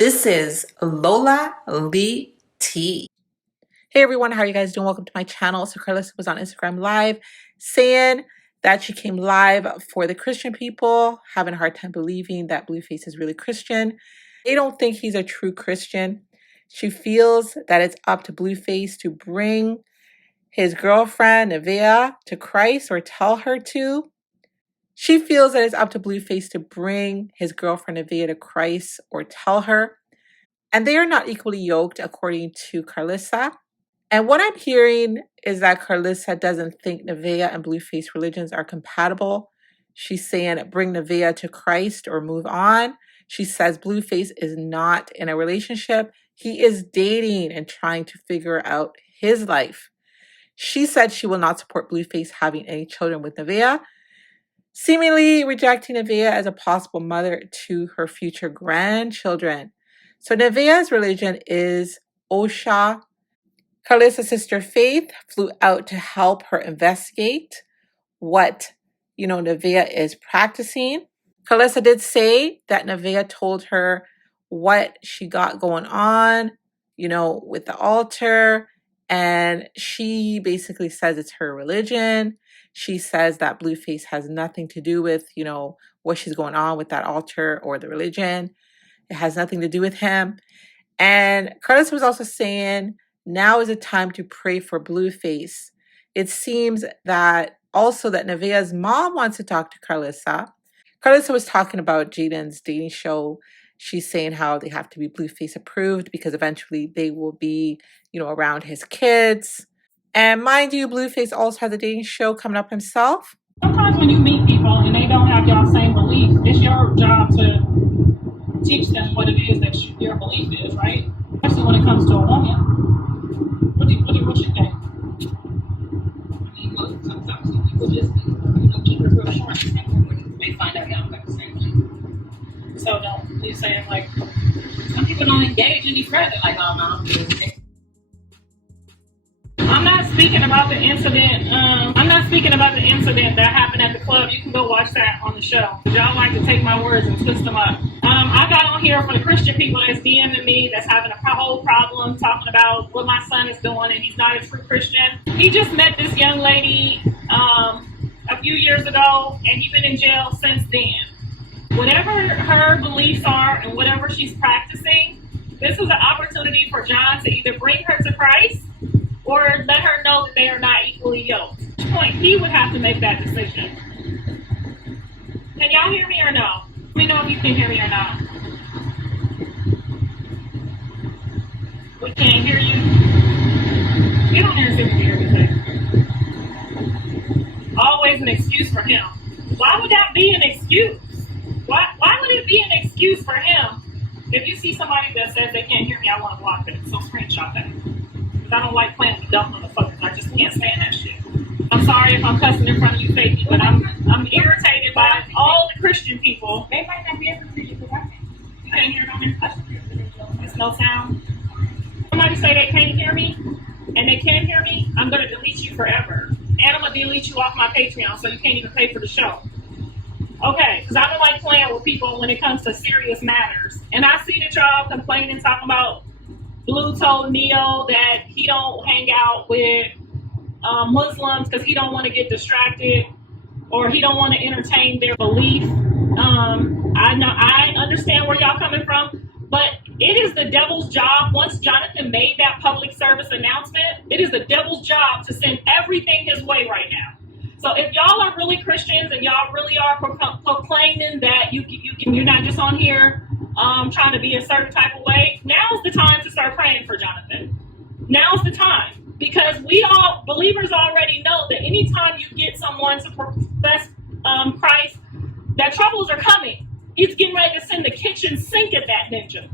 This is Lola Lee T. Hey everyone, how are you guys doing? Welcome to my channel. So Karlissa was on Instagram Live saying that she came live for the Christian people, having a hard time believing that Blueface is really Christian. They don't think he's a true Christian. She feels that it's up to Blueface to bring his girlfriend Nivea to Christ or tell her to. She feels that it's up to Blueface to bring his girlfriend Nivea to Christ or tell her. And they are not equally yoked, according to Karlissa. And what I'm hearing is that Karlissa doesn't think Nivea and Blueface religions are compatible. She's saying bring Nivea to Christ or move on. She says Blueface is not in a relationship. He is dating and trying to figure out his life. She said she will not support Blueface having any children with Nivea, seemingly rejecting Nivea as a possible mother to her future grandchildren. So Nivea's religion is Osha. Karlissa's sister Faith flew out to help her investigate what, Nivea is practicing. Karlissa did say that Nivea told her what she got going on, with the altar. And she basically says it's her religion. She says that Blueface has nothing to do with, what she's going on with that altar or the religion. It has nothing to do with him. And Karlissa was also saying, now is a time to pray for Blueface. It seems that also that Nivea's mom wants to talk to Karlissa. Karlissa was talking about Jaidyn's dating show. She's saying how they have to be Blueface approved because eventually they will be, around his kids. And mind you, Blueface also has a dating show coming up himself. Sometimes when you meet people and they don't have y'all same belief, it's your job to teach them what it is that your belief is, right? Especially when it comes to a woman. What do you think? I mean, sometimes people just, keep it real short when they find out y'all got the same thing. So don't you saying like some people don't engage any further, like, oh no, I'm not speaking about the incident. I'm not speaking about the incident that happened at the club. You can go watch that on the show. Y'all like to take my words and twist them up. I got on here for the Christian people that's DMing me, that's having a whole problem talking about what my son is doing, and he's not a true Christian. He just met this young lady a few years ago, and he's been in jail since then. Whatever her beliefs are and whatever she's practicing, this is an opportunity for John to either bring her to Christ or let her know that they are not equally yoked. At which point, he would have to make that decision. Can y'all hear me or no? Let me know if you can hear me or not. We can't hear you. Get on there and see if you can hear me. Always an excuse for him. Why would that be an excuse? Why would it be an excuse for him? If you see somebody that says they can't hear me, I want to block them. So screenshot that. I don't like playing with dumb motherfuckers. I just can't stand that shit. I'm sorry if I'm cussing in front of you, Faithy, but I'm irritated by all the Christian people. They might not be able to hear you because I can't. You can't hear it on there? There's no sound. Somebody say they can't hear me, and they can't hear me, I'm going to delete you forever. And I'm going to delete you off my Patreon so you can't even pay for the show. Okay, because I don't like playing with people when it comes to serious matters. And I see that y'all complaining, talking about Blue told Neo that he don't hang out with Muslims because he don't want to get distracted or he don't want to entertain their belief. I understand where y'all coming from, but it is the devil's job. Once Jonathan made that public service announcement, it is the devil's job to send everything his way right now. So if y'all are really Christians and y'all really are proclaiming that you're not just on here trying to be a certain type of way, now's the time to start praying for Jonathan. Now's the time, because we all believers already know that anytime you get someone to profess Christ, that troubles are coming. He's getting ready to send the kitchen sink at that ninja.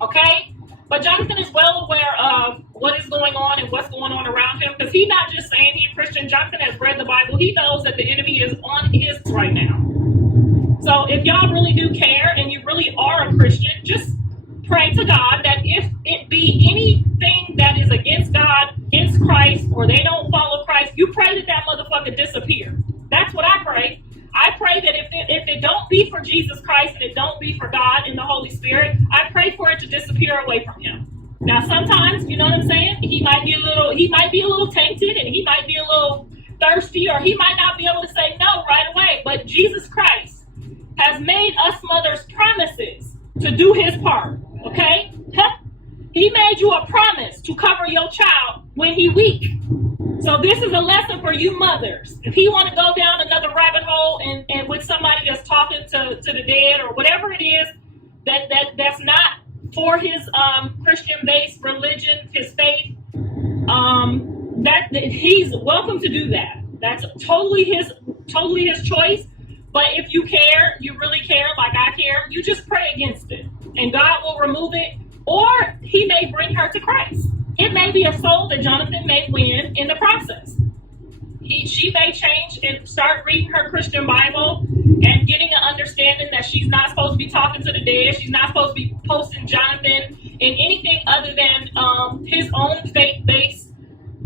Okay? But Jonathan is well aware of what is going on and what's going on around him, because he's not just saying he's a Christian. Jonathan has read the Bible. He knows that the enemy is on his right now. So if y'all really do care and you really are a Christian, just pray to God that if it be anything that is against God, against Christ, or they don't follow Christ, you pray that that motherfucker disappear. That's what I pray. I pray that if it don't be be for Jesus Christ and it don't be for God and the Holy Spirit, I pray for it to disappear away from him. Now, sometimes, you know what I'm saying? He might be a little tainted, and he might be a little thirsty, or he might not be able to say no right away. But Jesus Christ has made us mothers promises to do his part. Okay? He made you a promise to cover your child when he weak. So this is a lesson for you mothers. If he want to go down another rabbit hole and with somebody that's talking to the dead or whatever it is that's not for his Christian-based religion, his faith, that he's welcome to do that. That's totally his choice. But if you care, you really care, like I care, you just pray against it, and God will remove it, or he may bring her to Christ. It may be a soul that Jonathan may win in the process. She may change and start reading her Christian Bible and getting an understanding that she's not supposed to be talking to the dead. She's not supposed to be posting Jonathan in anything other than his own faith-based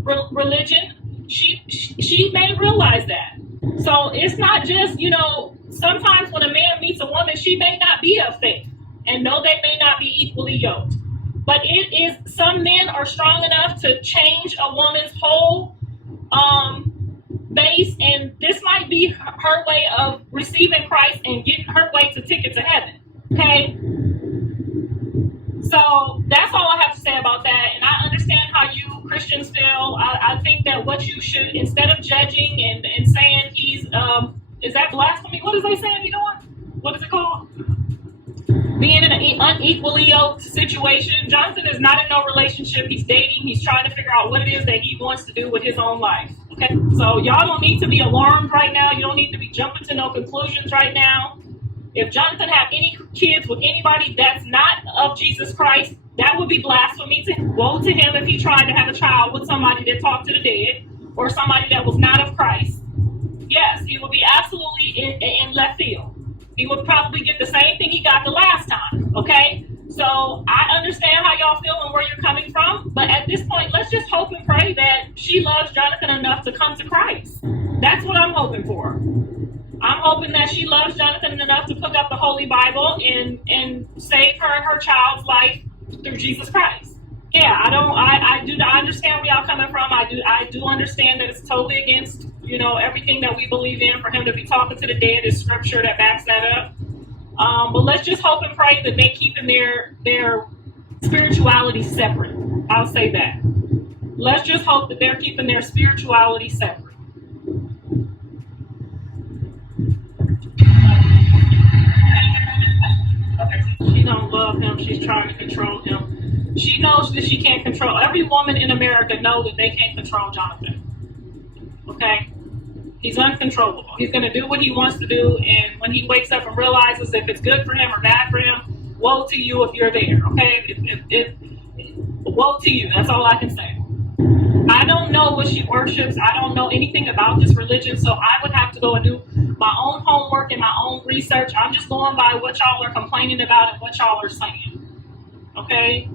religion. She may realize that. So it's not just, sometimes when a man meets a woman, she may not be of faith. And no, they may not be equally yoked. But it is, some men are strong enough to change a woman's whole base, and this might be her way of receiving Christ and getting her way to ticket to heaven. Okay? So that's all I have to say about that. And I understand how you Christians feel. I think that what you should, instead of judging and saying he's, is that blasphemy? What is they saying he's doing? What is it called? Being in an unequally yoked situation. Jonathan is not in no relationship. He's dating. He's trying to figure out what it is that he wants to do with his own life. Okay? So y'all don't need to be alarmed right now. You don't need to be jumping to no conclusions right now. If Jonathan have any kids with anybody that's not of Jesus Christ, that would be blasphemy. Woe to him if he tried to have a child with somebody that talked to the dead or somebody that was not of Christ. Yes, he would be absolutely in left field. He would probably get the same thing he got the last time, okay? So I understand how y'all feel and where you're coming from, but at this point, let's just hope and pray that she loves Jonathan enough to come to Christ. That's what I'm hoping for. I'm hoping that she loves Jonathan enough to pick up the Holy Bible and save her and her child's life through Jesus Christ. Yeah, I understand where y'all coming from. I do understand that it's totally against, everything that we believe in. For him to be talking to the dead is scripture that backs that up. But let's just hope and pray that they keeping their spirituality separate. I'll say that. Let's just hope that they're keeping their spirituality separate. She don't love him. She's trying to control him. She knows that she can't control. Every woman in America knows that they can't control Jonathan. Okay? He's uncontrollable. He's going to do what he wants to do, and when he wakes up and realizes if it's good for him or bad for him, woe to you if you're there. Okay? Woe to you. That's all I can say. I don't know what she worships. I don't know anything about this religion, so I would have to go and do my own homework and my own research. I'm just going by what y'all are complaining about and what y'all are saying. Okay?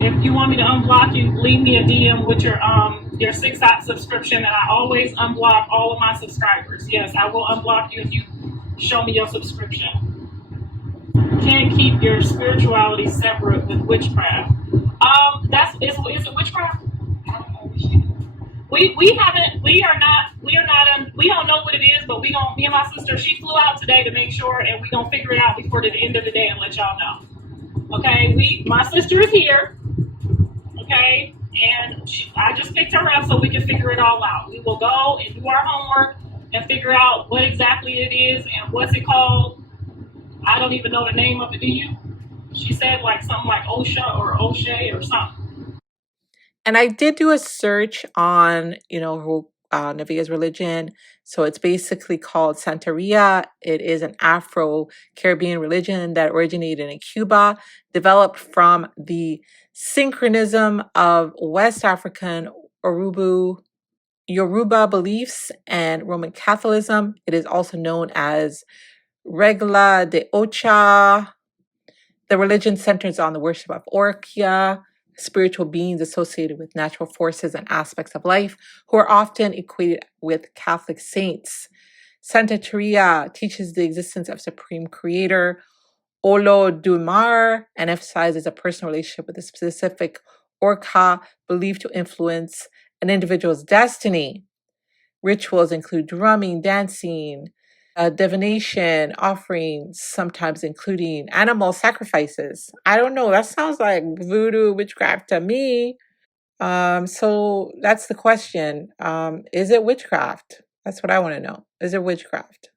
If you want me to unblock you, leave me a DM with your 6-app subscription, and I always unblock all of my subscribers. Yes, I will unblock you if you show me your subscription. You can't keep your spirituality separate with witchcraft. Is it witchcraft? We don't know what it is, but me and my sister, she flew out today to make sure, and we gonna figure it out before the end of the day and let y'all know. Okay, my sister is here. Okay, and I just picked her up so we can figure it all out. We will go and do our homework and figure out what exactly it is and what's it called. I don't even know the name of it, do you? She said something like OSHA or O'Shea or something. And I did do a search on, Nivea's religion. So it's basically called Santeria. It is an Afro-Caribbean religion that originated in Cuba, developed from the synchronism of West African Yoruba beliefs and Roman Catholicism. It is also known as Regla de Ocha. The religion centers on the worship of Orkia, spiritual beings associated with natural forces and aspects of life, who are often equated with Catholic saints. Santeria teaches the existence of supreme creator. Olo Dumar and emphasizes a personal relationship with a specific orca believed to influence an individual's destiny. Rituals include drumming, dancing, divination, offerings, sometimes including animal sacrifices. I don't know. That sounds like voodoo witchcraft to me. So that's the question. Is it witchcraft? That's what I want to know. Is it witchcraft?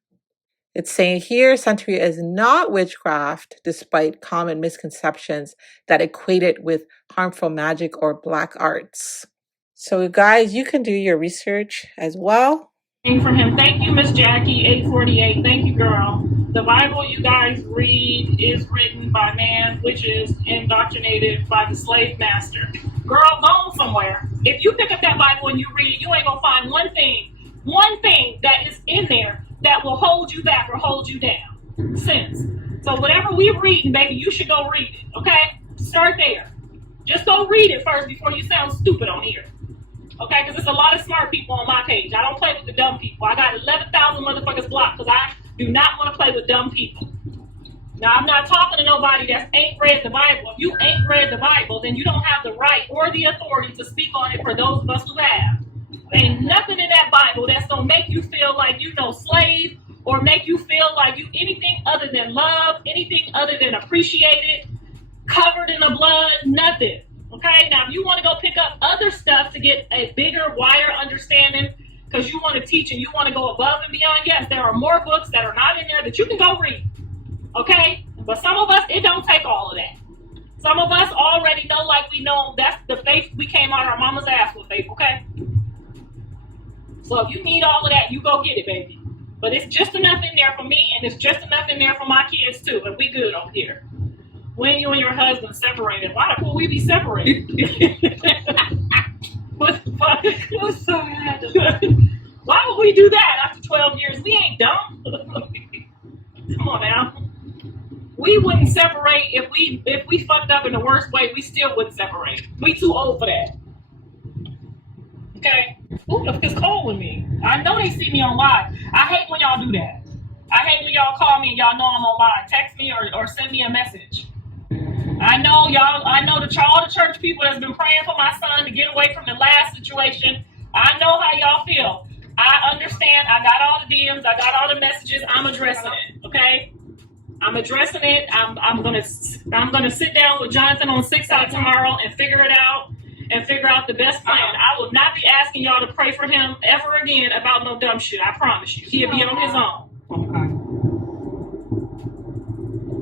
It's saying here Santeria is not witchcraft, despite common misconceptions that equate it with harmful magic or black arts. So, guys, you can do your research as well. From him. Thank you, Miss Jackie, 848. Thank you, girl. The Bible you guys read is written by man, which is indoctrinated by the slave master. Girl, go somewhere. If you pick up that Bible and you read it, you ain't gonna find one thing that is in there that will hold you back or hold you down. Sense. So whatever we're reading, baby, you should go read it, okay? Start there. Just go read it first before you sound stupid on here. Okay, because there's a lot of smart people on my page. I don't play with the dumb people. I got 11,000 motherfuckers blocked because I do not want to play with dumb people. Now, I'm not talking to nobody that ain't read the Bible. If you ain't read the Bible, then you don't have the right or the authority to speak on it for those of us who have. Ain't nothing in that Bible that's going to make you feel like you know slave or make you feel like you anything other than love, anything other than appreciated, covered in the blood, nothing. Okay, now if you want to go pick up other stuff to get a bigger, wider understanding, because you want to teach and you want to go above and beyond, yes, there are more books that are not in there that you can go read. Okay, but some of us, it don't take all of that. Some of us already know, like we know, that's the faith we came out of our mama's ass with, faith, okay? So if you need all of that, you go get it, baby. But it's just enough in there for me, and it's just enough in there for my kids too, and we good over here. When you and your husband separated, why the fuck we be separated? What the fuck? I'm so mad. Why would we do that after 12 years? We ain't dumb. Come on now. We wouldn't separate if we fucked up in the worst way. We still wouldn't separate. We too old for that. Okay. Ooh, it's cold with me. I know they see me on live. I hate when y'all do that. I hate when y'all call me and y'all know I'm on live. Text me or send me a message. I know all the church people that's been praying for my son to get away from the last situation. I know how y'all feel. I understand. I got all the DMs. I got all the messages. I'm addressing it. Okay. I'm addressing it. I'm gonna sit down with Jonathan on 6 out tomorrow and figure it out and figure out the best plan. I will not be asking y'all to pray for him ever again about no dumb shit. I promise you. He'll be on his own. Okay.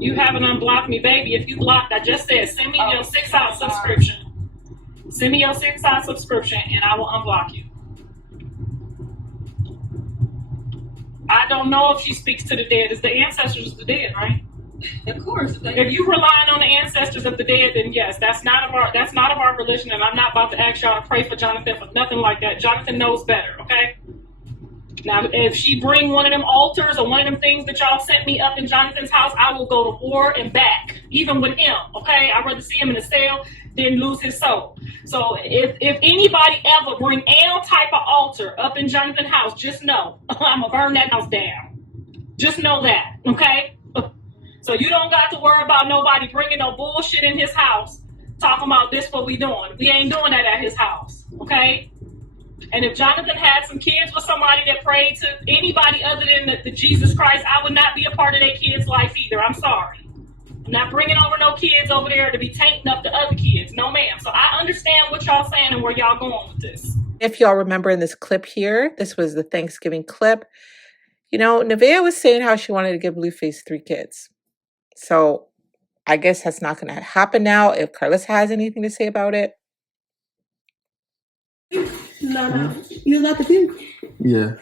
You haven't unblocked me, baby. If you blocked, I just said, send me your 6 out subscription. Send me your 6 out subscription and I will unblock you. I don't know if she speaks to the dead. It's the ancestors of the dead, right? Of course. If you relying on the ancestors of the dead, then yes, that's not of our religion, and I'm not about to ask y'all to pray for Jonathan for nothing like that. Jonathan knows better, okay? Now, if she bring one of them altars or one of them things that y'all sent me up in Jonathan's house, I will go to war and back, even with him, okay? I'd rather see him in a cell than lose his soul. So if anybody ever bring any type of altar up in Jonathan's house, just know I'm going to burn that house down. Just know that, okay? So you don't got to worry about nobody bringing no bullshit in his house, talking about this what we doing. We ain't doing that at his house, okay? And if Jonathan had some kids with somebody that prayed to anybody other than the Jesus Christ, I would not be a part of their kids' life either. I'm sorry. I'm not bringing over no kids over there to be tainting up the other kids. No, ma'am. So I understand what y'all saying and where y'all going with this. If y'all remember in this clip here, this was the Thanksgiving clip. You know, Nivea was saying how she wanted to give Blueface 3 kids. So I guess that's not going to happen now. If Karlissa has anything to say about it. No. You got the puke? Yeah.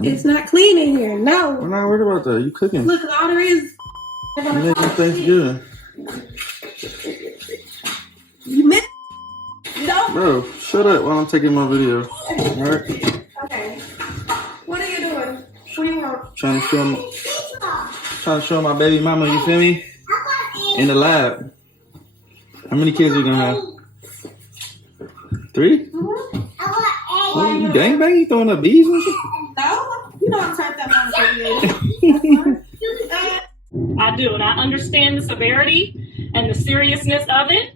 It's not clean in here. No. I'm not worried about that. You cooking. Look, all there is. You making Thanksgiving. You missed. No. Bro, shut up while I'm taking my video. Alright? Okay. What are you doing? What do you want? Trying to show my baby mama, you feel me? In the lab. How many kids are you gonna have? 3? Oh, you gangbang? You throwing up bees and shit? No. You know I'm turned that on. I do, and I understand the severity and the seriousness of it.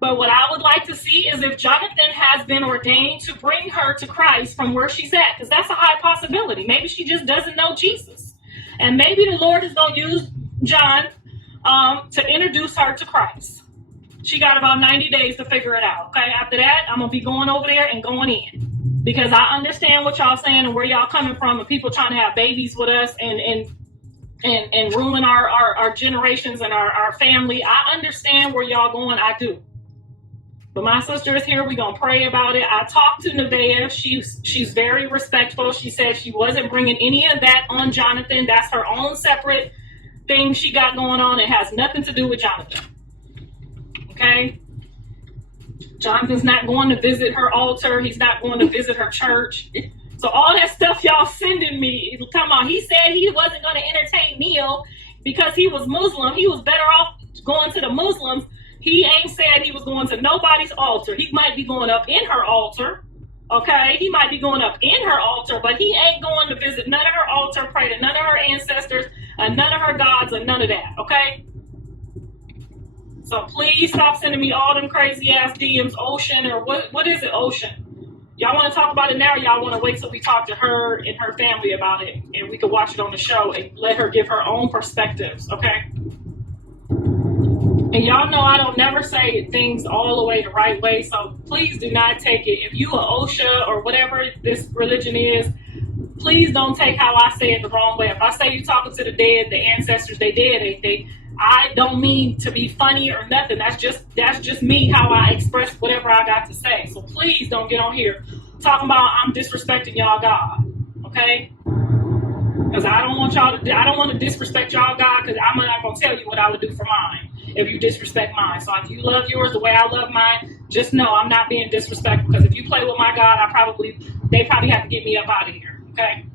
But what I would like to see is if Jonathan has been ordained to bring her to Christ from where she's at, because that's a high possibility. Maybe she just doesn't know Jesus. And maybe the Lord is going to use John to introduce her to Christ. She got about 90 days to figure it out. Okay, after that, I'm going to be going over there and going in. Because I understand what y'all saying and where y'all coming from, and people trying to have babies with us and ruin our generations and our family. I understand where y'all going. I do. But my sister is here. We're going to pray about it. I talked to Nivea. She's very respectful. She said she wasn't bringing any of that on Jonathan. That's her own separate thing she got going on. It has nothing to do with Jonathan. Okay? Jonathan's not going to visit her altar. He's not going to visit her church. So all that stuff y'all sending me, come on. He said he wasn't going to entertain Neil because he was Muslim. He was better off going to the Muslims. He ain't said he was going to nobody's altar. He might be going up in her altar, okay? He might be going up in her altar, but he ain't going to visit none of her altar, pray to none of her ancestors, none of her gods, or none of that, okay? So please stop sending me all them crazy-ass DMs, Ocean, or what is it, Ocean? Y'all want to talk about it now, or y'all want to wait till we talk to her and her family about it, and we can watch it on the show and let her give her own perspectives, okay? And y'all know I don't never say things all the way the right way, so please do not take it. If you are OSHA or whatever this religion is, please don't take how I say it the wrong way. If I say you talking to the dead, the ancestors, they dead, I don't mean to be funny or nothing. That's just me, how I express whatever I got to say. So please don't get on here talking about I'm disrespecting y'all God, okay? Because I don't want to disrespect y'all God, because I'm not going to tell you what I would do for mine if you disrespect mine. So if you love yours the way I love mine, just know I'm not being disrespectful, because if you play with my God, they probably have to get me up out of here, okay?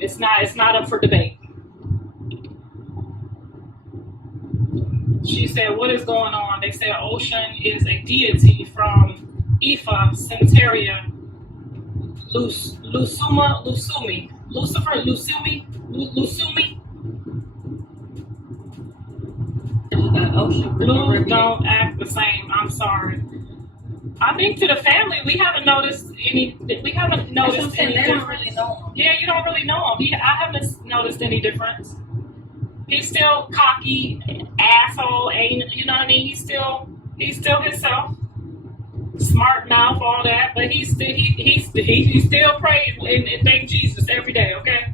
It's not up for debate. She said, what is going on? They said Ocean is a deity from Ifa, Centeria, Lusumi. Lucifer, Lusumi. Blue don't act the same. I'm sorry. I think to the family, we haven't noticed any. We haven't noticed any difference. They don't really know him. Yeah, you don't really know him. I haven't noticed any difference. He's still cocky, asshole. Ain't you know what I mean? He's still himself. Smart mouth, all that, but he still prays and thank Jesus every day. Okay,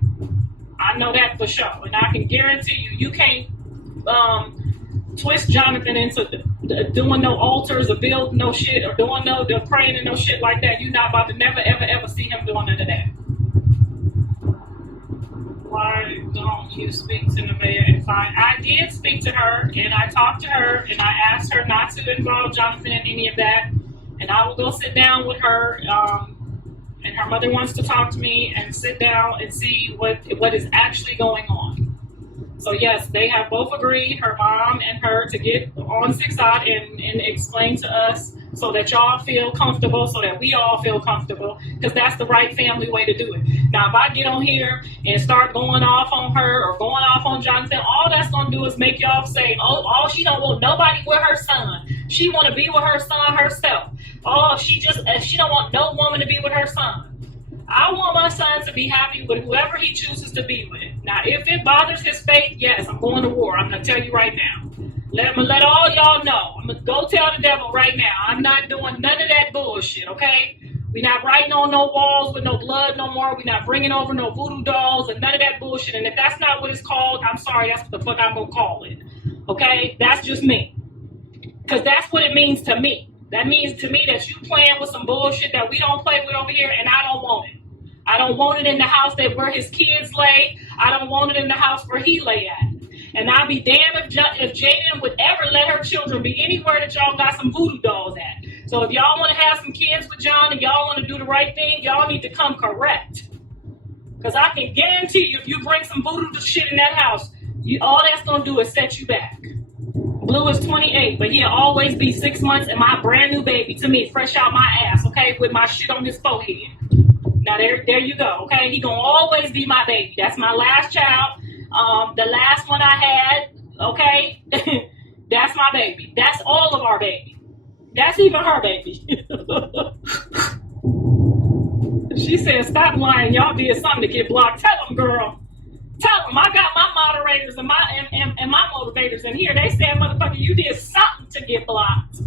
I know that for sure, and I can guarantee you can't twist Jonathan into doing no altars or building no shit or doing no praying and no shit like that. You're not about to never ever see him doing none of that. Why don't you speak to Nivea and find? I did speak to her, and I talked to her, and I asked her not to involve Jonathan in any of that. And I will go sit down with her, and her mother wants to talk to me and sit down and see what is actually going on. So yes, they have both agreed, her mom and her, to get on 6 Odd and explain to us so that y'all feel comfortable, so that we all feel comfortable, because that's the right family way to do it. Now, if I get on here and start going off on her or going off on Jonathan, all that's going to do is make y'all say, oh, she don't want nobody with her son. She want to be with her son herself. Oh, she don't want no woman to be with her son. I want my son to be happy with whoever he chooses to be with. Now, if it bothers his faith, yes, I'm going to war. I'm going to tell you right now. Let all y'all know. I'm going to go tell the devil right now. I'm not doing none of that bullshit, okay? We're not writing on no walls with no blood no more. We're not bringing over no voodoo dolls and none of that bullshit. And if that's not what it's called, I'm sorry, that's what the fuck I'm going to call it, okay? That's just me. Because that's what it means to me. That means to me that you playing with some bullshit that we don't play with over here, and I don't want it. I don't want it in the house where his kids lay. I don't want it in the house where he lay at. And I'll be damned if Jaidyn would ever let her children be anywhere that y'all got some voodoo dolls at. So if y'all want to have some kids with John and y'all want to do the right thing, y'all need to come correct. Because I can guarantee you, if you bring some voodoo shit in that house, all that's going to do is set you back. Blue is 28, but he'll always be 6 months and my brand new baby to me, fresh out my ass, okay, with my shit on his forehead. Now there you go. Okay, he gonna always be my baby. That's my last child. The last one I had. Okay, that's my baby. That's all of our baby. That's even her baby. She said, "Stop lying. Y'all did something to get blocked." Tell them, girl. Tell them. I got my moderators and my motivators in here. They said, "Motherfucker, you did something to get blocked."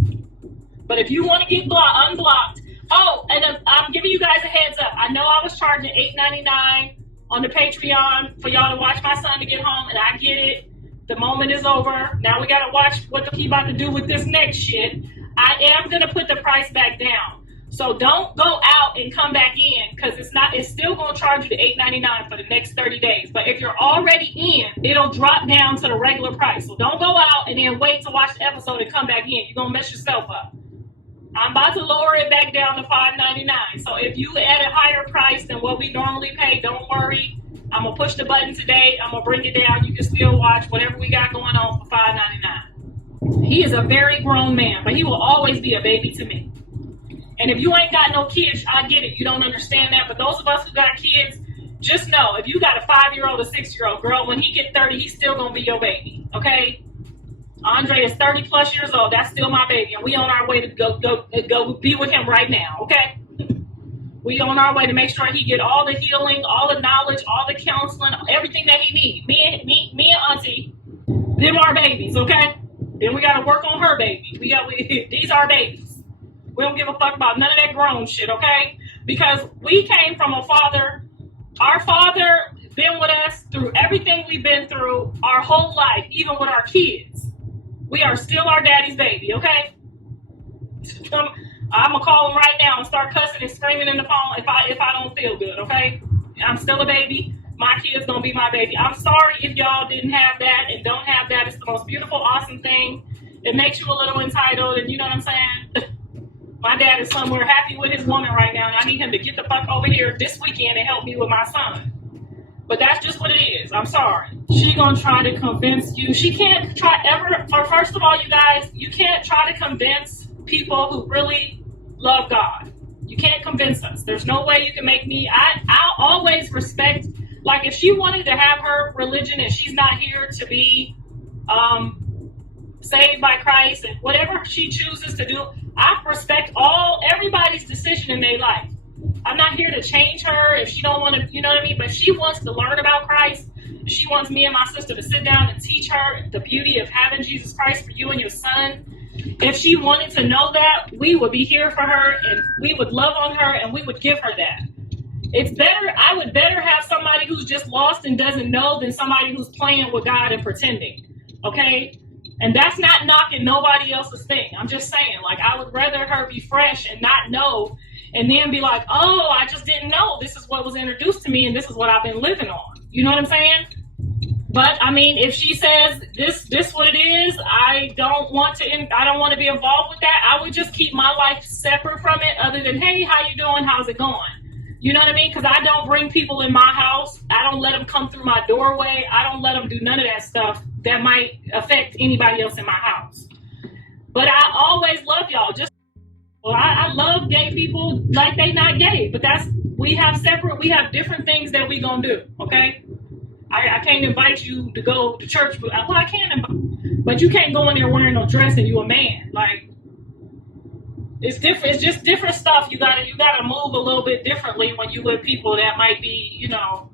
But if you want to get unblocked. Oh, and I'm giving you guys a heads up. I know I was charging $8.99 on the Patreon for y'all to watch my son to get home, and I get it. The moment is over. Now we gotta watch what he about to do with this next shit. I am gonna put the price back down. So don't go out and come back in, because it's still gonna charge you the $8.99 for the next 30 days. But if you're already in, it'll drop down to the regular price. So don't go out and then wait to watch the episode and come back in. You're gonna mess yourself up. I'm about to lower it back down to $5.99. So if you at a higher price than what we normally pay, don't worry. I'm gonna push the button today. I'm gonna bring it down. You can still watch whatever we got going on for $5.99. He is a very grown man, but he will always be a baby to me. And if you ain't got no kids, I get it. You don't understand that. But those of us who got kids, just know, if you got a 5-year-old or 6-year-old girl, when he get 30, he's still gonna be your baby. Okay? Andre is 30 plus years old. That's still my baby, and we on our way to go be with him right now. Okay? We on our way to make sure he get all the healing, all the knowledge, all the counseling, everything that he needs. Me and Auntie, them our babies. Okay? Then we gotta work on her baby. These are babies. We don't give a fuck about none of that grown shit. Okay? Because we came from a father. Our father been with us through everything we've been through our whole life, even with our kids. We are still our daddy's baby, okay? I'm gonna call him right now and start cussing and screaming in the phone if I don't feel good, okay? I'm still a baby. My kid's gonna be my baby. I'm sorry if y'all didn't have that and don't have that. It's the most beautiful, awesome thing. It makes you a little entitled, and you know what I'm saying? My dad is somewhere happy with his woman right now, and I need him to get the fuck over here this weekend and help me with my son. But that's just what it is. I'm sorry. She gonna try to convince you. She can't try ever. First of all, you guys, you can't try to convince people who really love God. You can't convince us. There's no way you can make me. I'll always respect. Like, if she wanted to have her religion and she's not here to be saved by Christ and whatever she chooses to do, I respect everybody's decision in their life. I'm not here to change her if she don't want to, you know what I mean? But she wants to learn about Christ. She wants me and my sister to sit down and teach her the beauty of having Jesus Christ for you and your son. If she wanted to know that, we would be here for her, and we would love on her, and we would give her that. It's better, I would better have somebody who's just lost and doesn't know than somebody who's playing with God and pretending, okay? And that's not knocking nobody else's thing. I'm just saying, like, I would rather her be fresh and not know, and then be like, oh, I just didn't know. This is what was introduced to me, and this is what I've been living on. You know what I'm saying? But I mean, if she says this what it is, I don't want to be involved with that. I would just keep my life separate from it, other than, hey, how you doing? How's it going? You know what I mean? Because I don't bring people in my house. I don't let them come through my doorway. I don't let them do none of that stuff that might affect anybody else in my house. But I always love y'all. I love gay people like they not gay, but we have different things that we gonna do, okay? I can't invite you to go to church, well, I can invite, but you can't go in there wearing no dress and you a man. Like, it's different. It's just different stuff. You gotta move a little bit differently when you with people that might be, you know.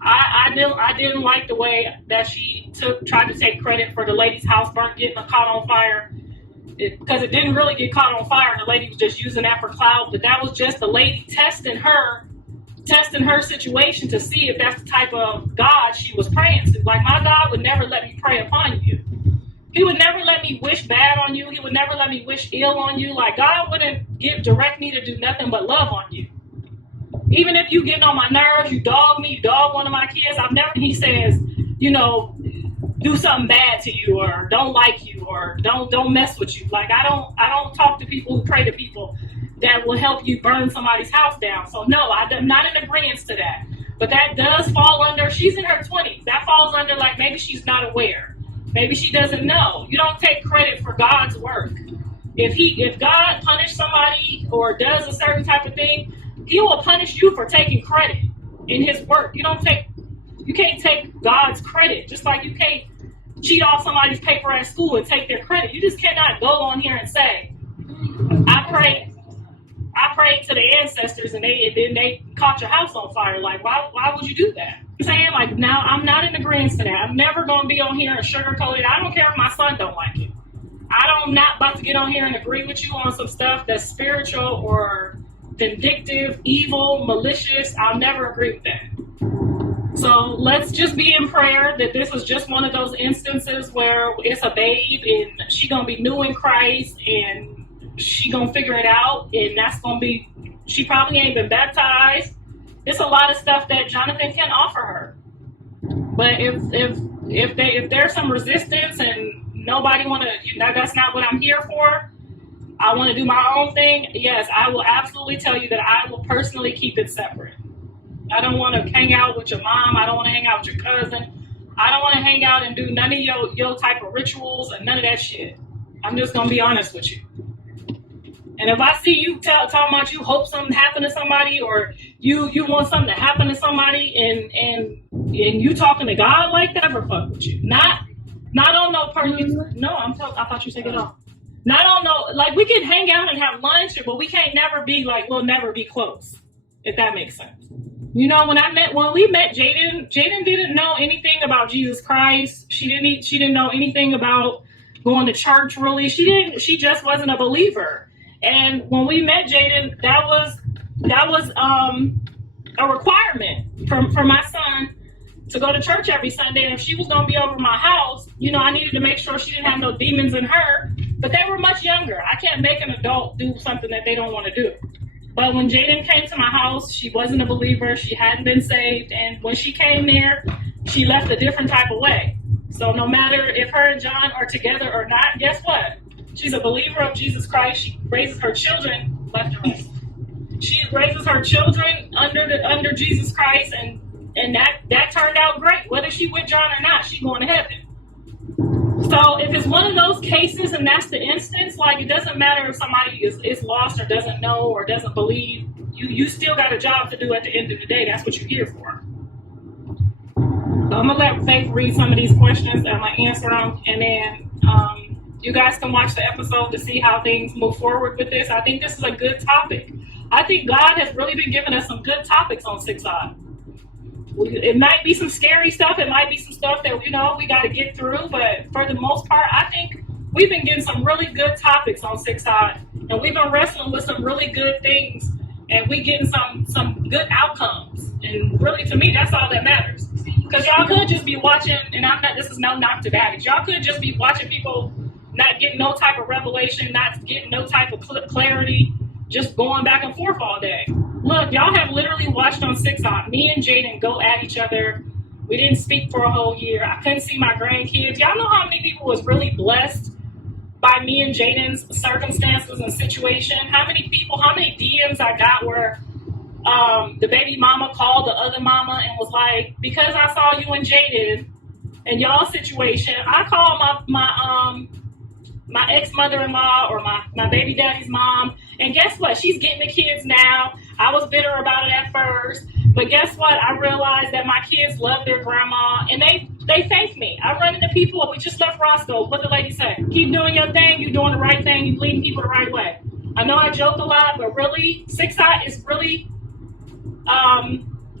I didn't like the way that she tried to take credit for the lady's house getting caught on fire. Because it didn't really get caught on fire, and the lady was just using that for clout. But that was just the lady testing her situation to see if that's the type of God she was praying to. Like, my God would never let me pray upon you. He would never let me wish bad on you. He would never let me wish ill on you. Like, God wouldn't direct me to do nothing but love on you. Even if you getting on my nerves, you dog me, you dog one of my kids, he says, you know, do something bad to you, or don't like you, or don't mess with you. Like, I don't talk to people who pray to people that will help you burn somebody's house down. So no, I'm not in agreement to that. But that does fall under, she's in her 20s. That falls under, like, maybe she's not aware. Maybe she doesn't know. You don't take credit for God's work. If God punished somebody or does a certain type of thing, He will punish you for taking credit in his work. You can't take God's credit, just like you can't cheat off somebody's paper at school and take their credit. You just cannot go on here and say, I prayed to the ancestors and they caught your house on fire. Like, why would you do that? I'm saying, like, now I'm not in agreement to that. I'm never gonna be on here and sugarcoat it. I don't care if my son don't like it. I'm not about to get on here and agree with you on some stuff that's spiritual or vindictive, evil, malicious. I'll never agree with that. So let's just be in prayer that this is just one of those instances where it's a babe and she gonna be new in Christ and she gonna figure it out, and that's gonna be, she probably ain't been baptized. It's a lot of stuff that Jonathan can offer her. But if there's some resistance and nobody wanna, that's not what I'm here for. I want to do my own thing. Yes, I will absolutely tell you that I will personally keep it separate. I don't want to hang out with your mom. I don't want to hang out with your cousin. I don't want to hang out and do none of your type of rituals and none of that shit. I'm just going to be honest with you. And if I see you talking about you hope something happen to somebody, or you want something to happen to somebody and you talking to God like that, never fuck with you. Not on no person. No, I thought you said it off. Not on no, like, we can hang out and have lunch, but we can't never be like, we'll never be close, if that makes sense. You know, when we met Jaidyn didn't know anything about Jesus Christ. She didn't know anything about going to church, really. She just wasn't a believer. And when we met Jaidyn, that was a requirement for my son to go to church every Sunday. And if she was going to be over my house, you know, I needed to make sure she didn't have no demons in her. But they were much younger. I can't make an adult do something that they don't want to do. But when Jaidyn came to my house, she wasn't a believer. She hadn't been saved. And when she came there, she left a different type of way. So no matter if her and John are together or not, guess what? She's a believer of Jesus Christ. She raises her children left and right. She raises her children under Jesus Christ, and that turned out great. Whether she with John or not, she's going to heaven. So if it's one of those cases and that's the instance, like, it doesn't matter if somebody is lost or doesn't know or doesn't believe, you still got a job to do at the end of the day. That's what you're here for. So I'm going to let Faith read some of these questions and I'm going to answer them. And then you guys can watch the episode to see how things move forward with this. I think this is a good topic. I think God has really been giving us some good topics on Six Odd. It might be some scary stuff. It might be some stuff that, you know, we got to get through. But for the most part, I think we've been getting some really good topics on Six Odd. And we've been wrestling with some really good things. And we getting some good outcomes. And really, to me, that's all that matters. Because y'all could just be watching, and this is no knock to that. Y'all could just be watching people not getting no type of revelation, not getting no type of clarity, just going back and forth all day. Look, y'all have literally watched on Six Odd me and Jaidyn go at each other. We didn't speak for a whole year. I couldn't see my grandkids. Y'all know how many people was really blessed by me and Jaidyn's circumstances and situation? How many people, how many DMs I got where the baby mama called the other mama and was like, because I saw you and Jaidyn and y'all situation, I called my ex-mother-in-law or my baby daddy's mom, and guess what? She's getting the kids now. I was bitter about it at first, but guess what? I realized that my kids love their grandma, and they thank me. I run into people, we just left Roscoe. What the lady say? Keep doing your thing. You're doing the right thing. You're leading people the right way. I know I joke a lot, but really, Six Odd is really,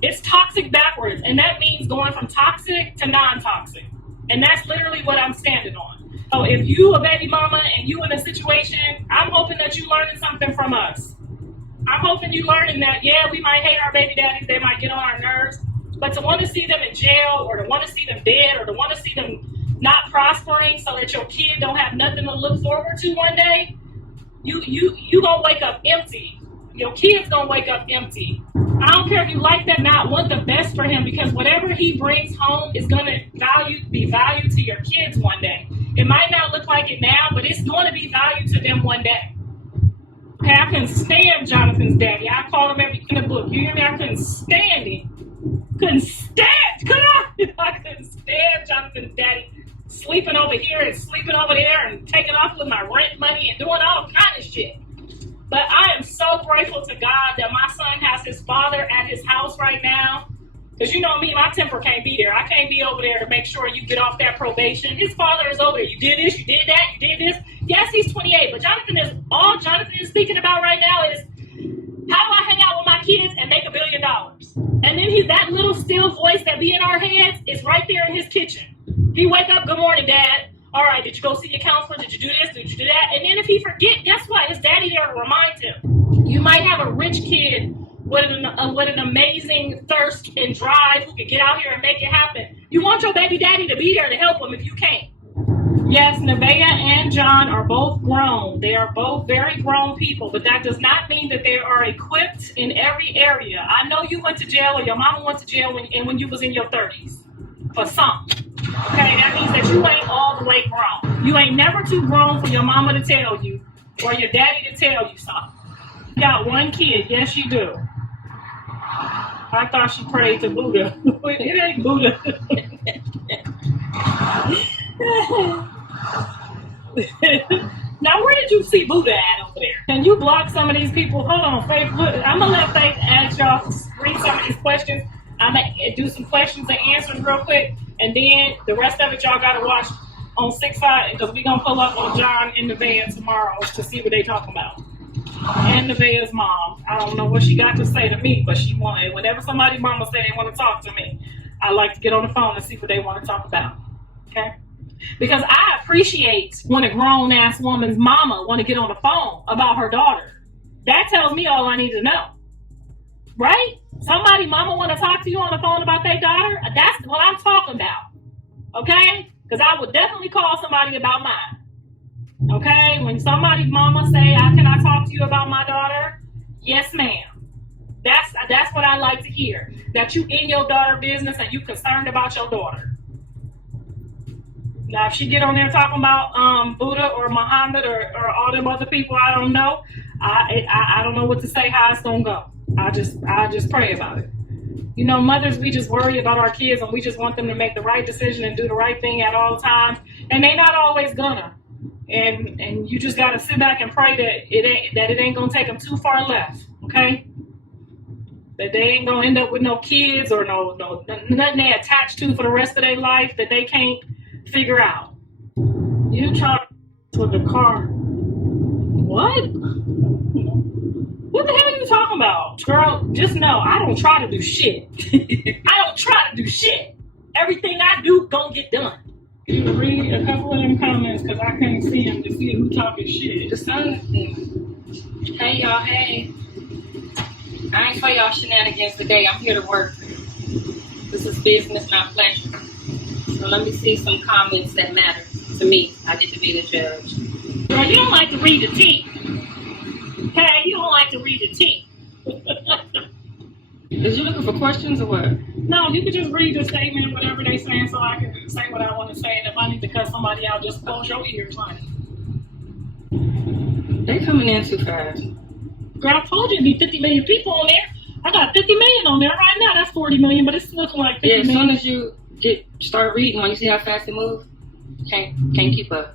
it's toxic backwards, and that means going from toxic to non-toxic, and that's literally what I'm standing on. So if you a baby mama and you in a situation, I'm hoping that you learning something from us. I'm hoping you learning that, yeah, we might hate our baby daddies, they might get on our nerves, but to want to see them in jail or to want to see them dead or to want to see them not prospering so that your kid don't have nothing to look forward to one day, you gonna wake up empty. Your kid's gonna wake up empty. I don't care if you like that or not, want the best for him, because whatever he brings home is gonna be valued to your kids one day. It might not look like it now, but it's going to be valued to them one day. Okay, I couldn't stand Jonathan's daddy. I called him every in the book. You hear me? I couldn't stand him. Couldn't stand. I couldn't stand Jonathan's daddy sleeping over here and sleeping over there and taking off with my rent money and doing all kind of shit. But I am so grateful to God that my son has his father at his house right now. Because you know me, my temper can't be there. I can't be over there to make sure you get off that probation. His father is over there. You did this, you did that, you did this. Yes, he's 28, but all Jonathan is thinking about right now is, how do I hang out with my kids and make $1 billion? And then that little still voice that be in our heads is right there in his kitchen. He wake up, good morning, Dad. All right, did you go see your counselor? Did you do this? Did you do that? And then if he forget, guess what? His daddy there to remind him. You might have a rich kid with an amazing thirst and drive who can get out here and make it happen. You want your baby daddy to be there to help him if you can't. Yes, Nivea and John are both grown. They are both very grown people, but that does not mean that they are equipped in every area. I know you went to jail, or your mama went to jail when you was in your 30s for something. Okay, that means that you ain't all the way grown. You ain't never too grown for your mama to tell you or your daddy to tell you something. You got one kid, yes you do. I thought she prayed to Buddha. It ain't Buddha. Now, where did you see Buddha at over there? Can you block some of these people? Hold on, Faith. Look, I'm gonna let Faith ask y'all to read some of these questions. I'm gonna do some questions and answers real quick, and then the rest of it y'all gotta watch on 6-5 because we're gonna pull up on John and Nivea tomorrow to see what they talking about. And Nevea's mom. I don't know what she got to say to me, but she wanted. Whenever somebody's mama say they want to talk to me, I like to get on the phone and see what they want to talk about. Okay? Because I appreciate when a grown-ass woman's mama want to get on the phone about her daughter. That tells me all I need to know. Right? Somebody mama want to talk to you on the phone about their daughter? That's what I'm talking about. Okay? Because I would definitely call somebody about mine. Okay? When somebody's mama say, can I talk to you about my daughter? Yes, ma'am. That's what I like to hear. That you in your daughter business and you concerned about your daughter. Now, if she get on there talking about Buddha or Muhammad or all them other people I don't know, I don't know what to say, how it's gonna go. I just pray about it. You know, mothers, we just worry about our kids and we just want them to make the right decision and do the right thing at all times, and they not always gonna. And you just gotta sit back and pray that it ain't gonna take them too far left, okay? That they ain't gonna end up with no kids or no nothing they attached to for the rest of their life that they can't figure out. You try with the car. What? What the hell are you talking about? Girl, just know I don't try to do shit. I don't try to do shit. Everything I do gonna get done. Can you read a couple of them comments because I can't see them to see who talking shit. The sun. Hey y'all, hey. I ain't for y'all shenanigans today. I'm here to work. This is business, not pleasure. So let me see some comments that matter to me. I get to be the judge. Girl, you don't like to read the tea. Okay, you don't like to read the tea. Is you looking for questions or what? No, you can just read the statement, whatever they saying, so I can say what I want to say. And if I need to cut somebody out, just close your ears, honey. They coming in too fast. Girl, I told you it'd be 50 million people on there. I got 50 million on there right now. That's 40 million, but it's looking like 50 million. Yeah, as soon as you start reading, when you see how fast it moves, can't keep up.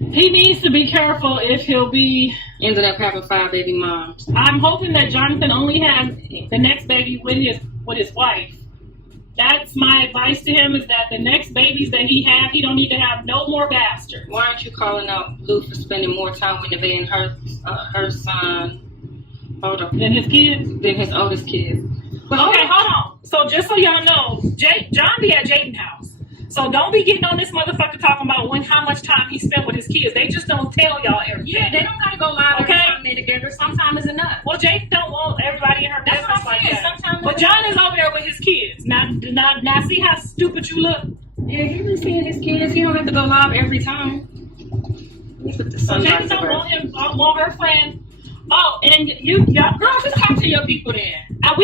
He needs to be careful if he'll be... Ended up having 5 baby moms. I'm hoping that Jonathan only has the next baby with his wife. That's my advice to him, is that the next babies that he don't need to have no more bastards. Why aren't you calling out Blue for spending more time with Nivea and her son? Hold on. Than his kids? Than his oldest kids. But okay, hold on. So just so y'all know, John be at Jaidyn's house. So don't be getting on this motherfucker talking about how much time he spent with his kids. They just don't tell y'all everything. Yeah, they don't gotta go live every time they're together. Sometimes it's enough. Well, Jaidyn don't want everybody in her business like that. Sometimes but John is over there with his kids. Now see how stupid you look? Yeah, he been seeing his kids. He don't have to go live every time. Jaidyn don't want her friend. Oh, and y'all girls, just talk to your people then. I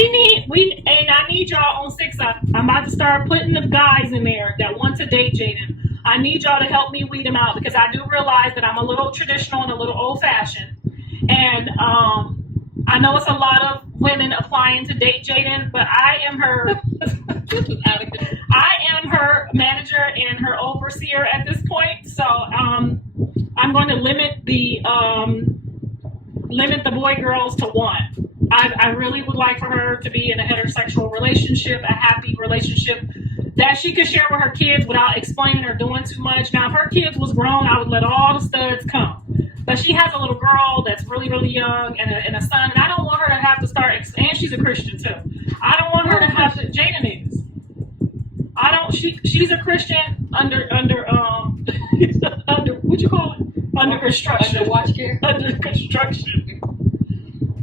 need y'all on 6. I'm about to start putting the guys in there that want to date Jaidyn. I need y'all to help me weed them out because I do realize that I'm a little traditional and a little old-fashioned. And I know it's a lot of women applying to date Jaidyn, but I am her manager and her overseer at this point. So I'm going to limit the limit the boy girls to one. I really would like for her to be in a heterosexual relationship, a happy relationship that she could share with her kids without explaining or doing too much. Now, if her kids was grown, I would let all the studs come. But she has a little girl that's really, really young and a son, and I don't want her to have to start, and she's a Christian too. I don't want her to have to, Jaidyn is. She's a Christian under what you call it? Under construction. Under watch care. Under construction.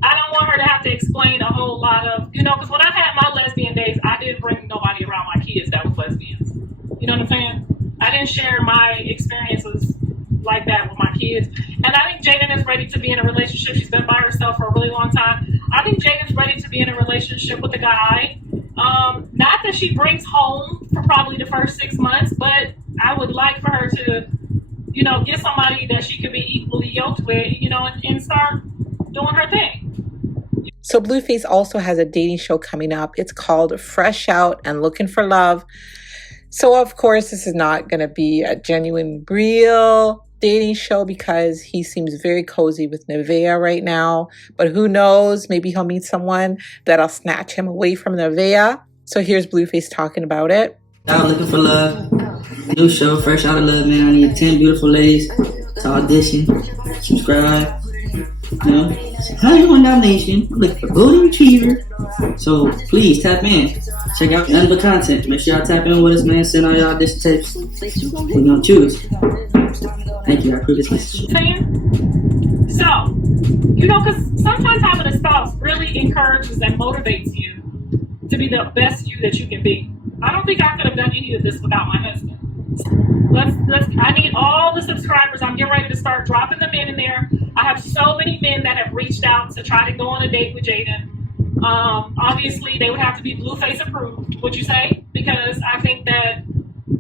I don't want her to have to explain a whole lot of, because when I had my lesbian days, I didn't bring nobody around my kids that was lesbians. You know what I'm saying? I didn't share my experiences like that with my kids. And I think Jaidyn is ready to be in a relationship. She's been by herself for a really long time. I think Jaidyn's ready to be in a relationship with a guy. Not that she brings home for probably the first 6 months, but I would like for her to, get somebody that she could be equally yoked with, and start doing her thing. So Blueface also has a dating show coming up. It's called Fresh Out and Looking for Love. So of course, this is not going to be a genuine, real dating show because he seems very cozy with Nivea right now. But who knows? Maybe he'll meet someone that'll snatch him away from Nivea. So here's Blueface talking about it. Out looking for love. New show, Fresh Out of Love, man. I need 10 beautiful ladies to audition. Subscribe. How you want nomination? I'm looking for golden retriever. So please tap in. Check out none but content. Make sure y'all tap in with us, man. Send all y'all audition tapes. We're gonna choose. Thank you. I approve this. So, because sometimes having a spouse really encourages and motivates you to be the best you that you can be. I don't think I could have done any of this without my husband. I need all the subscribers. I'm getting ready to start dropping them in there. I have so many men that have reached out to try to go on a date with Jaidyn. Obviously, they would have to be Blueface approved, would you say? Because I think that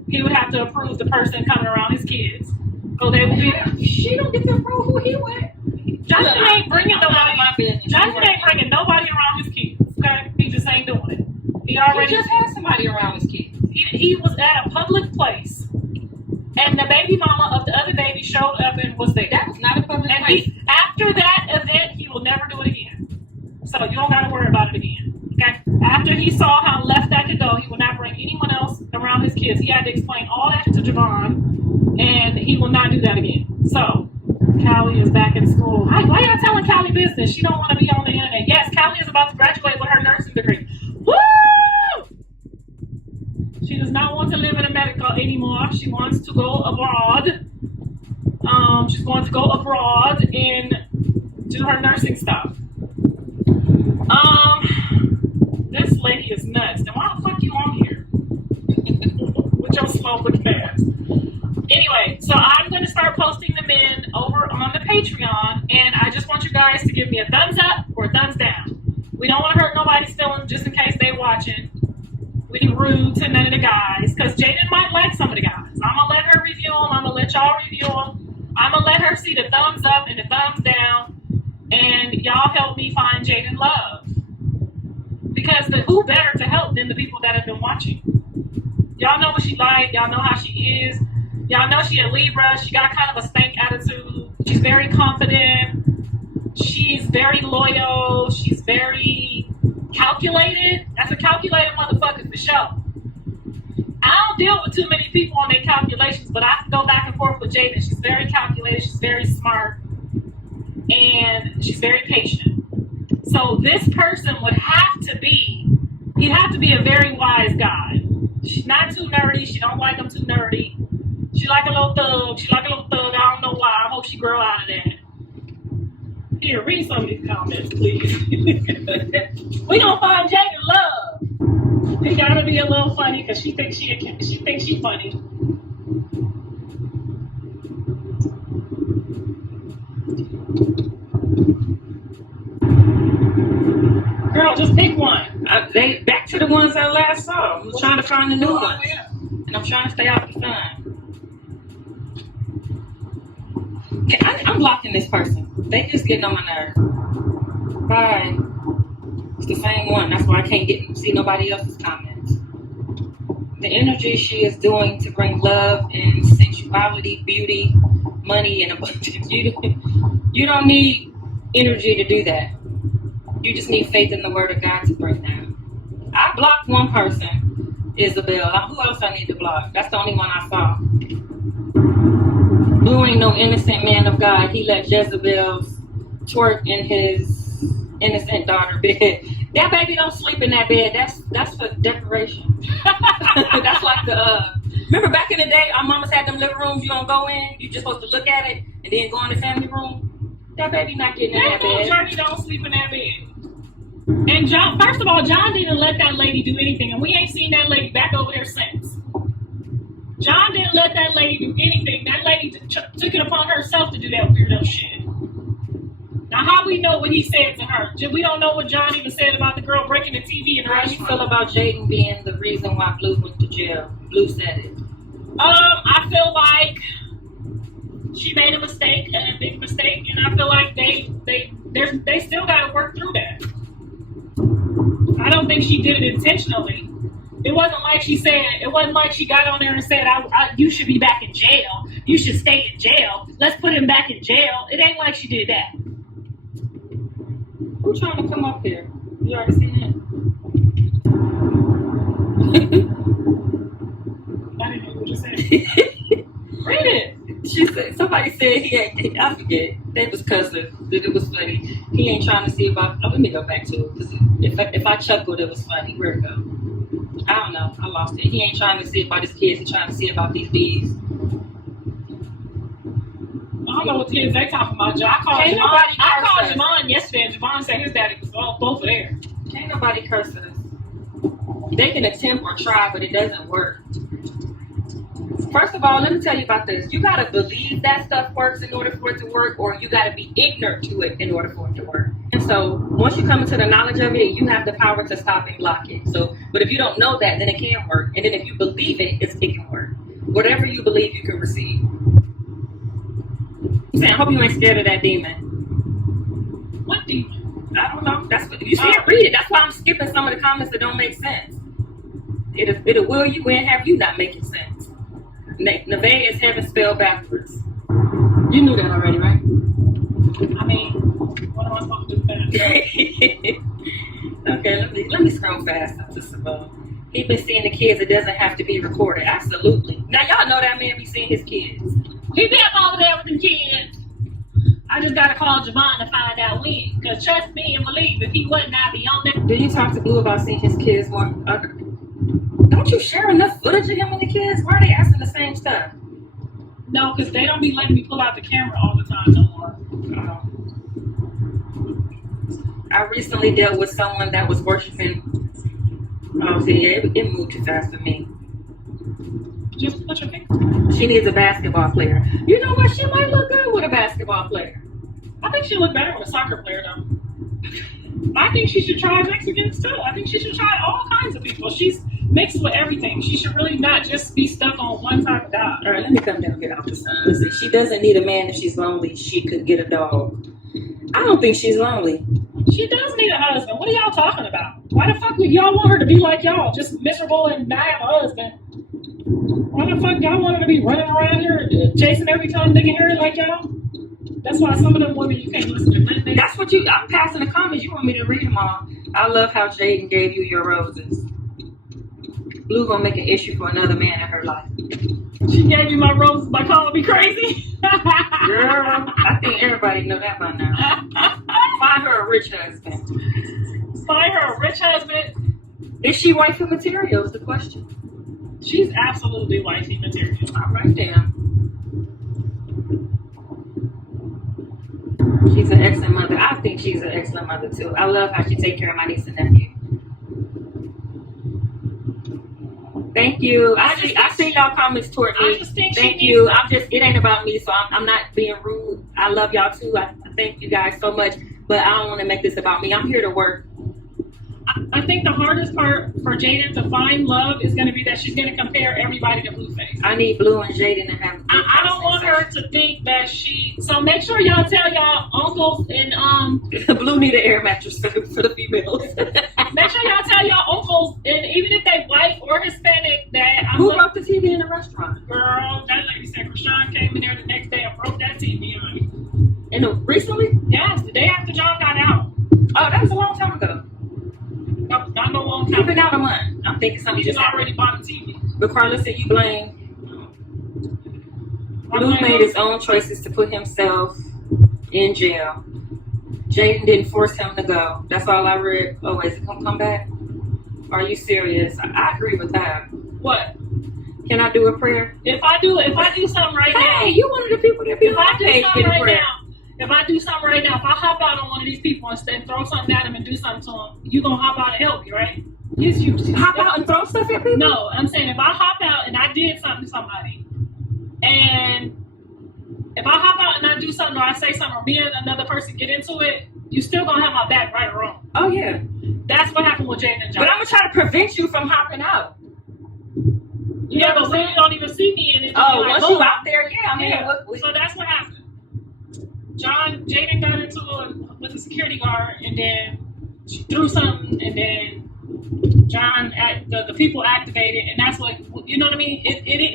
he would have to approve the person coming around his kids. So they would be. She don't get to approve who he with. Jonathan ain't bringing nobody. Jonathan ain't bringing nobody around his kids. Okay, he just ain't doing it. He just had somebody around his kids. He was at a public place, and the baby mama of the other baby showed up and was there. That was not a public place. After that event, he will never do it again. So you don't got to worry about it again. Okay. After he saw how left that could go, he will not bring anyone else around his kids. He had to explain all that to Javon, and he will not do that again. So Callie is back in school. Why y'all telling Callie business? She don't want to be on the internet. Yes, Callie is about to graduate with her nursing degree. Woo! She does not want to live in America anymore. She wants to go abroad. She's going to go abroad and do her nursing stuff. This lady is nuts. Then why the fuck you on here? With your slow looking ass. Anyway, so I'm going to start posting them in over on the Patreon, and I just want you guys to give me a thumbs up or a thumbs down. We don't want to hurt nobody's feelings just in case they're watching. We be rude to none of the guys, because Jaidyn might like some of the guys. I'm going to let her review them. I'm going to let y'all review them. I'm going to let her see the thumbs up and the thumbs down, and y'all help me find Jaidyn love. Because who better to help than the people that have been watching? Y'all know what she like. Y'all know how she is. Y'all know she a Libra. She got kind of a stank attitude. She's very confident. She's very loyal. She's very calculated. That's a calculated motherfucker for sure. I don't deal with too many people on their calculations, but I can go back and forth with Jaidyn. She's very calculated. She's very smart. And she's very patient. So this person would have to be, he'd have to be a very wise guy. She's not too nerdy. She don't like him too nerdy. She like a little thug. I don't know why. I hope she grow out of that. Here, read some of these comments, please. We gonna find Jaidyn love. It gotta be a little funny because she thinks she funny. Girl, just pick one. Back to the ones I last saw. I'm trying to find the new ones. And I'm trying to stay out of the sun. Okay, I'm blocking this person. They just getting on my nerves. Bye. It's the same one. That's why I can't see nobody else's comments. The energy she is doing to bring love and sensuality, beauty, money, and abundance. You don't need energy to do that. You just need faith in the word of God to bring that. I blocked one person, Isabel. Who else I need to block? That's the only one I saw. Blue ain't no innocent man of God. He let Jezebel twerk in his innocent daughter bed. That baby don't sleep in that bed. That's for decoration. That's like remember back in the day, our mamas had them living rooms you don't go in. You just supposed to look at it and then go in the family room. That baby not getting in that bed. Journey don't sleep in that bed. And John, first of all, John didn't let that lady do anything, and we ain't seen that lady back over there since. John didn't let that lady do anything. That lady took it upon herself to do that weirdo shit. Now, how we know what he said to her? We don't know what John even said about the girl breaking the TV in the restaurant. How do you feel about Jaidyn being the reason why Blue went to jail? Blue said it. I feel like she made a mistake, a big mistake, and I feel like they still got to work through that. I don't think she did it intentionally. It wasn't like she said. It wasn't like she got on there and said, "You should be back in jail. You should stay in jail. Let's put him back in jail." It ain't like she did that. Who's trying to come up here? You already seen it? I didn't know what you said. Read it. She said, somebody said he ain't, I forget, they was cussing, that it was funny. He ain't trying to see about, let me go back to it, because if I chuckled, it was funny. Where'd it go? I don't know, I lost it. He ain't trying to see about his kids, he's trying to see about these bees. I don't know what kids they talking about. I called Javon yesterday, and Javon said his daddy was both there. Can't nobody curse us. They can attempt or try, but it doesn't work. First of all, let me tell you about this. You gotta believe that stuff works in order for it to work, or you gotta be ignorant to it in order for it to work. And so once you come into the knowledge of it, you have the power to stop and block it. So, but if you don't know that, then it can't work. And then if you believe it, it can work. Whatever you believe, you can receive. I'm saying, I hope you ain't scared of that demon. What demon? I don't know. That's what you can't read it. That's why I'm skipping some of the comments that don't make sense. It'll will you in have you not making sense. Nivea is heaven spelled backwards. You knew that already, right? I mean, what am I supposed to do with that? Okay, let me scroll fast up to some. He been seeing the kids. It doesn't have to be recorded. Absolutely. Now y'all know that man be seeing his kids. He be up over there with the kids. I just gotta call Javon to find out when. Cause trust me and believe, if he wasn't, I'd be on that. Did you talk to Blue about seeing his kids more? Don't you share enough footage of him and the kids? Why are they asking the same stuff? No, because they don't be letting me pull out the camera all the time no more. I recently dealt with someone that was worshiping. Oh, see, yeah, it moved too fast for me. Just put your finger. She needs a basketball player. You know what? She might look good with a basketball player. I think she look better with a soccer player, though. I think she should try Mexicans, too. I think she should try all kinds of people. She's mixed with everything. She should really not just be stuck on one type of guy. All right, let me come down and get off the sun. Listen, she doesn't need a man if she's lonely. She could get a dog. I don't think she's lonely. She does need a husband. What are y'all talking about? Why the fuck would y'all want her to be like y'all? Just miserable and not have a husband? Why the fuck y'all want her to be running around here chasing every time nigga here like y'all? That's why some of them women you can't listen to nothing. That's what I'm passing the comments. You want me to read them all. I love how Jaidyn gave you your roses. Blue gonna make an issue for another man in her life. She gave you my roses by calling me crazy? Girl, I think everybody know that by now. Find her a rich husband. Find her a rich husband? Is she wifey material is the question. She's absolutely wifey material. All right, then. She's an excellent mother. I think she's an excellent mother, too. I love how she takes care of my niece and nephew. Thank you. I see y'all comments toward me. I just think thank you. It ain't about me, so I'm not being rude. I love y'all, too. I thank you guys so much, but I don't want to make this about me. I'm here to work. I think the hardest part for Jaidyn to find love is going to be that she's going to compare everybody to Blueface. I need Blue and Jaidyn to have. I don't want her to think that she. So make sure y'all tell y'all uncles and Blue need an air mattress for the females. Make sure y'all tell y'all uncles, and even if they white or Hispanic, that who broke the TV in the restaurant? Girl, that lady said Chrisean came in there the next day and broke that TV on. And recently? Yes, the day after just already bought a TV. But Karlissa, you blame. Blue made his own choices to put himself in jail. Jaidyn didn't force him to go. That's all I read. Oh, is it gonna come back? Are you serious? I agree with that. What? Can I do a prayer? If I do something right now. Hey, you one of the people that be If I do something right now, if I hop out on one of these people and throw something at him and do something to him, you gonna hop out and help me, right? Yes, you hop out and throw stuff at people? No, I'm saying if I hop out and I did something to somebody, and if I hop out and I do something or I say something or me and another person get into it, you still gonna have my back, right or wrong. Oh yeah. That's what happened with Jaidyn and John. But I'm gonna try to prevent you from hopping out. Yeah, but when you don't even see me in it. Once you out there, yeah. I mean, yeah. So that's what happened. Jaidyn got into it with the security guard, and then she threw something, and then John, the people activated, and that's what, you know what I mean?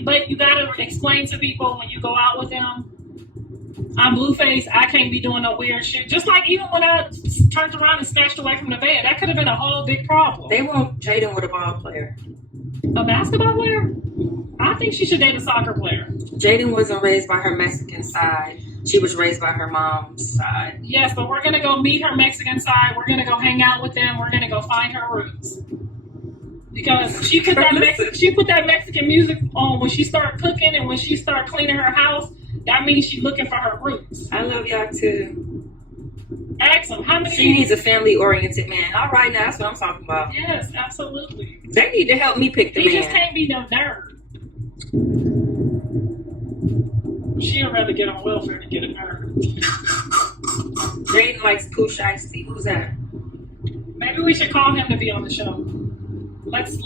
But you gotta explain to people when you go out with them, I'm Blueface, I can't be doing no weird shit. Just like even when I turned around and snatched away from Nivea, that could have been a whole big problem. They want Jaidyn with a ball player. A basketball player? I think she should date a soccer player. Jaidyn wasn't raised by her Mexican side. She was raised by her mom's side. Yes, but we're gonna go meet her Mexican side. We're gonna go hang out with them. We're gonna go find her roots. Because she put that Mexican music on when she started cooking and when she started cleaning her house. That means she's looking for her roots. I love y'all too. Ask them how many. She needs a family-oriented man. All right, now that's what I'm talking about. Yes, absolutely. They need to help me pick the man. He just can't be no nerd. She'd rather get on welfare than get a nerd. Jaidyn likes Pooh Shiesty. Who's that? Maybe we should call him to be on the show. Let's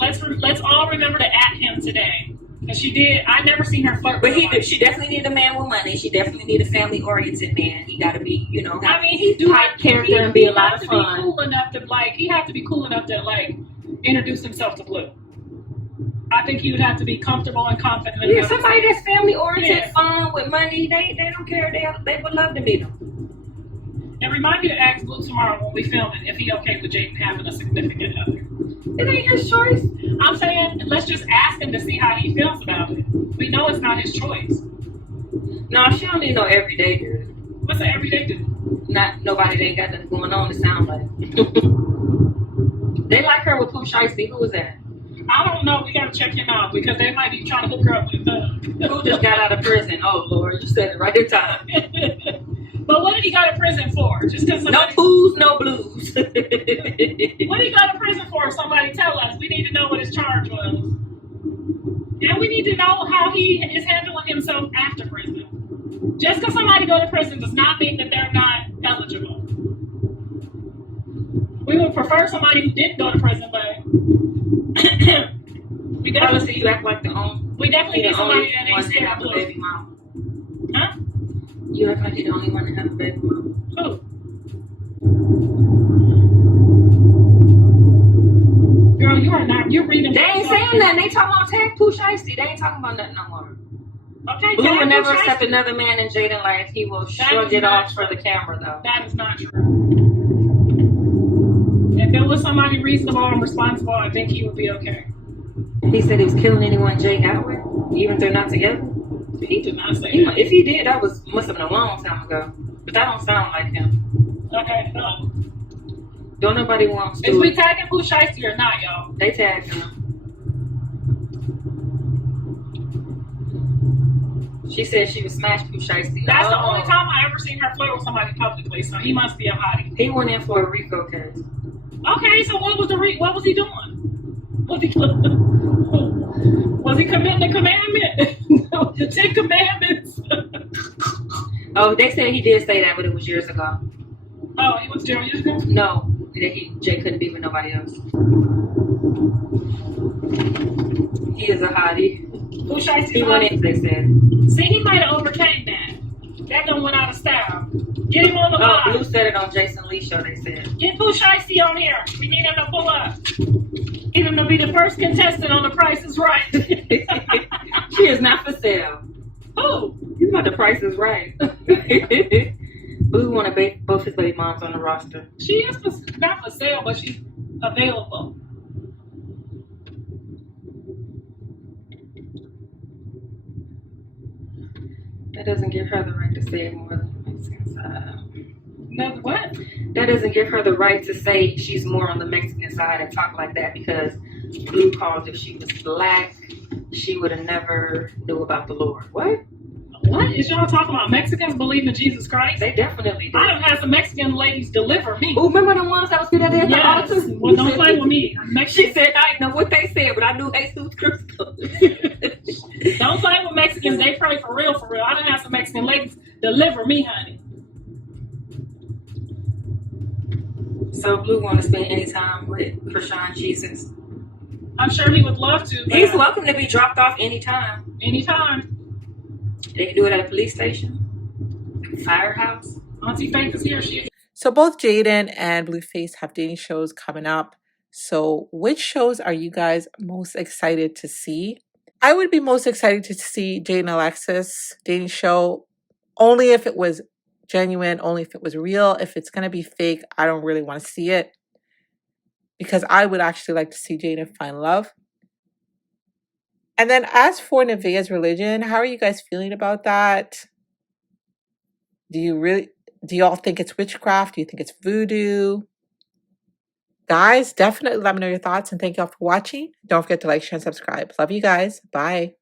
all remember to at him today. Cause she did. I never seen her flirt. But she definitely need a man with money. She definitely need a family-oriented man. He got to be, you know. I mean, he do type character and be a lot of fun. He have to be cool enough to He have to be cool enough to introduce himself to Blue. I think he would have to be comfortable and confident. Yeah, somebody that's family-oriented, fun with money. They don't care. They would love to meet him. And remind me to ask Blue tomorrow when we film it if he okay with Jaidyn having a significant other. It ain't his choice. I'm saying let's just ask him to see how he feels about it. We know it's not his choice. No, she don't need no everyday dude. What's an everyday dude? Not nobody that ain't got nothing going on. It sound like. They like her with Pooh Shiesty. Who was that? I don't know. We gotta check him out because they might be trying to hook her up with who just got out of prison. Oh Lord, you said it right in time. But what did he go to prison for? Just because no Poohs, no blues. What did he go to prison for? Somebody tell us. We need to know what his charge was. And we need to know how he is handling himself after prison. Just because somebody go to prison does not mean that they're not eligible. We would prefer somebody who didn't go to prison, but we definitely you act like the only. We definitely need somebody that ain't scared of a baby mom. Huh? You act like you're the only one to have a baby mom. Who? Girl, you are not. You're reading. They ain't saying that. They talking about tag Pooh Shiesty. They ain't talking about nothing no more. Okay. Blue will never accept another man in Jaidyn life. He will shrug it off for the camera, though. That is not true. If it was somebody reasonable and responsible, I think he would be okay. He said he was killing anyone yahweh, even if they're not together. He did not say that. If he did, that must have been a long time ago. But that don't sound like him. Okay, no. Don't nobody wants to. Is we tagging Pooh Shiesty or not, y'all? They tagged him. She said she would smash Pooh Shiesty. That's the only time I ever seen her flirt with somebody publicly, so he must be a hottie. He went in for a RICO case. Okay, so what was he doing? Was he committing the commandment? The 10 Commandments? Oh, they said he did say that, but it was years ago. Oh, he was jail years ago? No, Jay couldn't be with nobody else. He is a hottie. Pooh Shiesty? He went in, they said. See, he might have overcame that. That done went out of style. Get him on the line. Blue said it on Jason Lee's show, they said. Get Pooh Shiesty on here. We need him to pull up. Get him to be the first contestant on The Price is Right. She is not for sale. Who? He's about The Price is Right. Blue wanted both his baby moms on the roster. She is not for sale, but she's available. That doesn't give her the right to say it more than the Mexican side. No, what? That doesn't give her the right to say she's more on the Mexican side and talk like that, because Blue calls if she was black, she would have never knew about the Lord. What? What is y'all talking about? Mexicans believe in Jesus Christ? They definitely do. I done had some Mexican ladies deliver me. Oh, remember the ones that was good at that? Yes. Well, don't play with me. She said, I didn't know what they said, but I knew Jesus Christ. Don't play with Mexicans. They pray for real, for real. I done had some Mexican ladies deliver me, honey. So Blue want to spend any time with Chrisean Jesus. I'm sure he would love to. He's welcome to be dropped off anytime. Anytime. They can do it at a police station, firehouse. Auntie Faith is here. So both Jaidyn and Blueface have dating shows coming up. So which shows are you guys most excited to see? I would be most excited to see Jaidyn and Alexis dating show only if it was genuine, only if it was real. If it's going to be fake, I don't really want to see it, because I would actually like to see Jaidyn find love. And then as for Nivea's religion, how are you guys feeling about that? Do y'all think it's witchcraft? Do you think it's voodoo? Guys, definitely let me know your thoughts, and thank y'all for watching. Don't forget to like, share, and subscribe. Love you guys. Bye.